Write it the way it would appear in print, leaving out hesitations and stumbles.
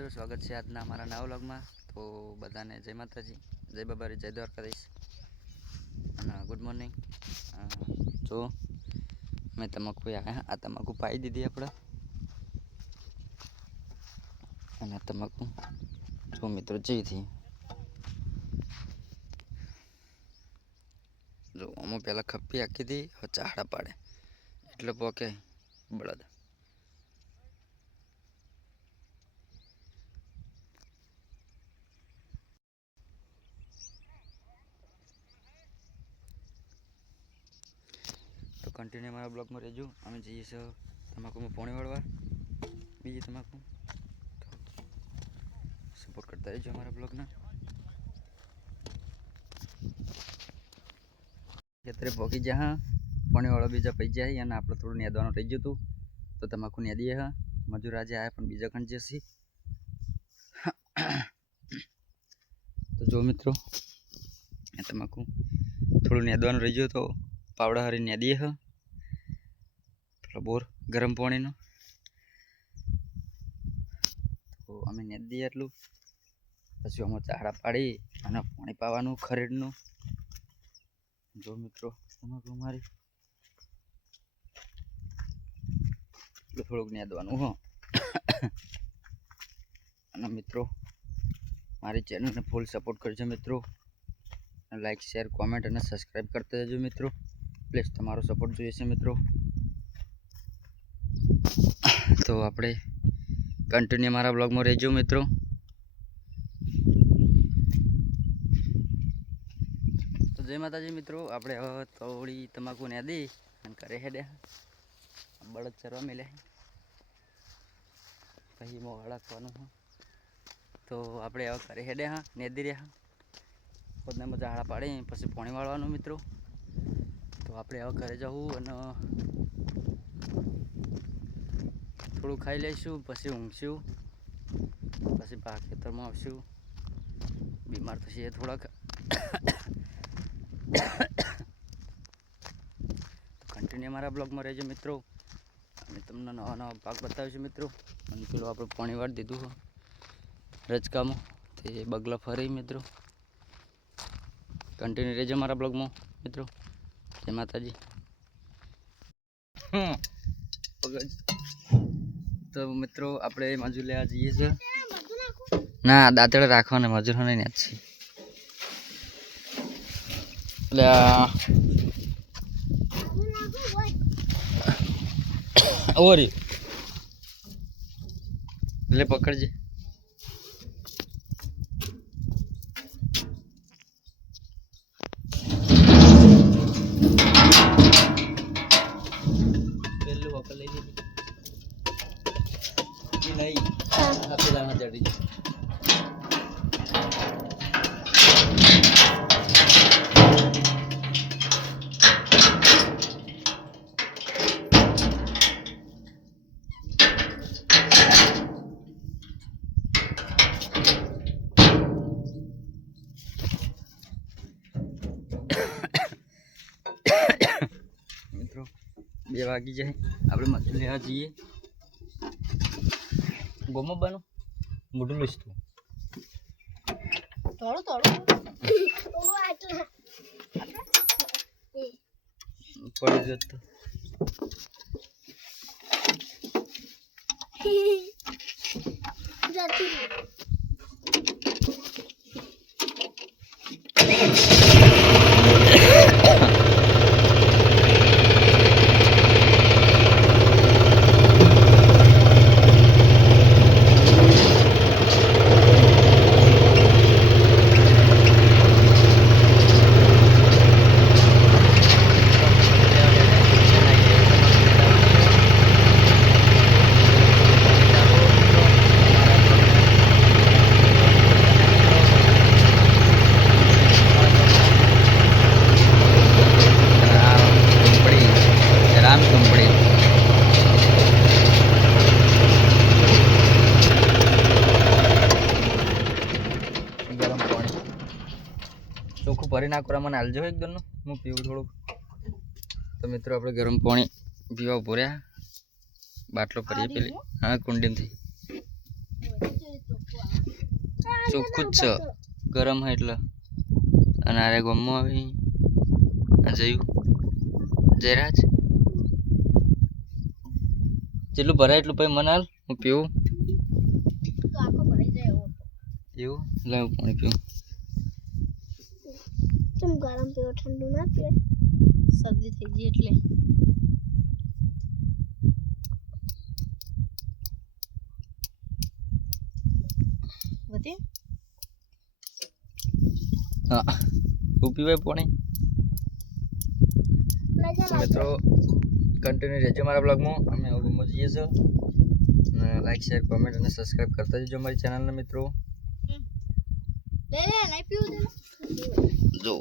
મિત્રો, સ્વાગત છે આજના અમારા નવા વ્લોગમાં। તો બધાને જય માતાજી, જય બાબારી, જય દ્વારકાધીશ અને ગુડ મોર્નિંગ। જો મેં તમાકુ આ તમાકુ પાઈ દીધી આપણે, અને તમાકુ જો મિત્રો જેવી જો અમુક પહેલાં ખપ્પી આખી હતી, હવે ચાહડા પાડે એટલે પોકે બળદ। તો કન્ટિન્યુ અમારા બ્લોગમાં રહેજો। અમે જઈએ છીએ તમાકુમાં પોણી વાળવા, બીજી તમાકુ સપોર્ટ કરતા રહેજો અમારા બ્લોગના। ખેતરે પોકી જા હા, પોણી વાળો બીજા પૈ જાય, અને આપણે થોડું નેદવાનું રહી ગયું હતું તો તમાકુ નેદીએ હા। મજૂર આજે આવ્યા પણ બીજા ખંડ જશે। તો જો મિત્રો તમાકુ થોડું નેદવાનું રહી ગયું તો પાવડા હારી નેદીએ હા, થોડો બોર ગરમ પાણીનો। તો અમે નેદીએ એટલું, પછી અમે ચાહડા પાડી અને પાણી પાવાનું ખરીડનું। જો મિત્રો તમાકુ મારી થોડુંક નેદવાનું હો। અને મિત્રો મારી ચેનલને ફૂલ સપોર્ટ કરજો મિત્રો, લાઈક શેર કોમેન્ટ અને સબસ્ક્રાઈબ કરતા જજો મિત્રો, પ્લીઝ તમારો સપોર્ટ જોઈએ છે મિત્રો। તો આપણે કન્ટિન્યુ મારા બ્લોગમાં રહેજો મિત્રો। તો જય માતાજી મિત્રો, આપણે હવે થોડી તમાકુ નેદી અને ઘરે હેડે બળદ ચરવા મેલ્યા, પછી મોં હળકવાનું હા। તો આપણે હવે ઘરે હેડે હા, નેદી રહ્યા પોતને મજા હાડા પાડી પછી પાણી વાળવાનું મિત્રો। તો આપણે હવે ઘરે જવું અને થોડું ખાઈ લઈશું, પછી ઊંઘશું, પછી બા ખેતરમાં આવશું। બીમાર થશે થોડાક, કન્ટિન્યુ મારા બ્લોગમાં રહેજો મિત્રો, અને તમને નવા નવા ભાગ બતાવીશું મિત્રો। અને પેલું આપણે પાણી વાળી દીધું રજકામાં, તે બગલા ફરી મિત્રો, કન્ટિન્યુ રહેજો મારા બ્લોગમાં મિત્રો। જય માતાજી। તો મિત્રો આપણે મજૂર લેવા જઈએ છીએ। ના, દાંતડે રાખવાને મજૂર નહીં યાદ છે એટલે ઓરી એટલે પકડજે। પેલું વખત લઈ લીધું નહીં, પેલામાં ચડી મિત્રો 2 વાગી જાય, આપણે મજૂર લેવા જઈએ। ગોમો બનો મોઢું લઈશું થોડું થોડું પડી જતો ચોખ્ખું ભરી નાખવા મને હાલજો એકદમ, હું પીવું થોડુંક। તો મિત્રો આપણે ગરમ પાણી પીવા ભર્યા, બાટલો ભરીએ પેલી હા કુંડીમાંથી। ચોખ્ખું જ છે ગરમ હોય એટલે અને આરે ગમમાં આવી જયું જયરાજ જેટલું ભરાય એટલું પછી મને હાલ હું પીવું એવું લે હું પાણી પીવું तुम गरम पियो ठंडू ना पियो सर्दी થઈ ગઈ એટલે વધી હા તું પીવાય પાણી મિત્રો કન્ટિન્યુ રહેજો મારા બ્લોગમાં અમે રૂમમાં જઈએ છીએ લાઈક શેર કોમેન્ટ અને સબસ્ક્રાઇબ કરતા જજો અમારી ચેનલને મિત્રો લે લે નહીં પીવું દે જો